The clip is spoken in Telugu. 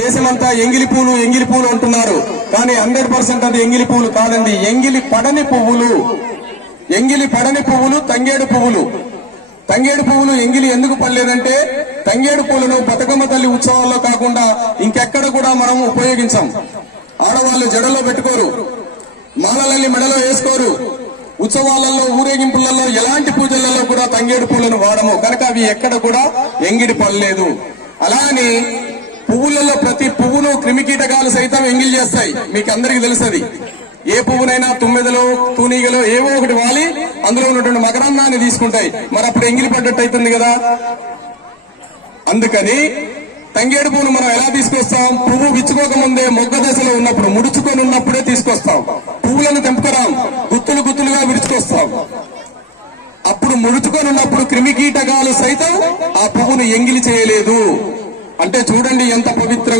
దేశమంతా ఎంగిలి పూలు అంటున్నారు. కానీ 100% అది ఎంగిలి పూలు కాదండి. ఎంగిలి పడని పువ్వులు తంగేడు పువ్వులు. తంగేడు పువ్వులు ఎంగిలి ఎందుకు పడలేదంటే తంగేడు పూలను బతుకమ్మ తల్లి ఉత్సవాల్లో కాకుండా ఇంకెక్కడ కూడా మనం ఉపయోగించాం. ఆడవాళ్ళు జడలో పెట్టుకోరు, మాలలల్లి మెడలో వేసుకోరు, ఉత్సవాలలో ఊరేగింపులలో ఎలాంటి పూజలలో కూడా తంగేడు పూలను వాడము. కనుక అవి ఎక్కడ కూడా ఎంగిడి పడలేదు. అలానే పువ్వులలో ప్రతి పువ్వును క్రిమికీటకాలు సైతం ఎంగిలి చేస్తాయి. మీకు అందరికీ తెలుసది. ఏ పువ్వునైనా తుమ్మెదలో తూనీగలో ఏవో ఒకటి వాలి అందులో ఉన్నటువంటి మకరందాన్ని తీసుకుంటాయి. మరి అప్పుడు ఎంగిలి పడ్డట్టు అవుతుంది కదా. అందుకని తంగేడు పువ్వును మనం ఎలా తీసుకొస్తాం? పువ్వు విచ్చుకోకముందే మొగ్గ దశలో ఉన్నప్పుడు, ముడుచుకొని ఉన్నప్పుడే తీసుకొస్తాం. పువ్వులను తెంపుకరాం, గుత్తులుగా విరుచుకొస్తాం. అప్పుడు ముడుచుకొని ఉన్నప్పుడు క్రిమికీటకాలు సైతం ఆ పువ్వును ఎంగిలి చేయలేదు. అంటే చూడండి ఎంత పవిత్రంగా